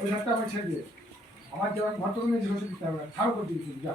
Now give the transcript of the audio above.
ওই ঘরটা আমার ছেড়ে দিয়ে আমার যেমন ঘর তো নিয়ে দিতে হবে ছাড় করে দিয়েছি যা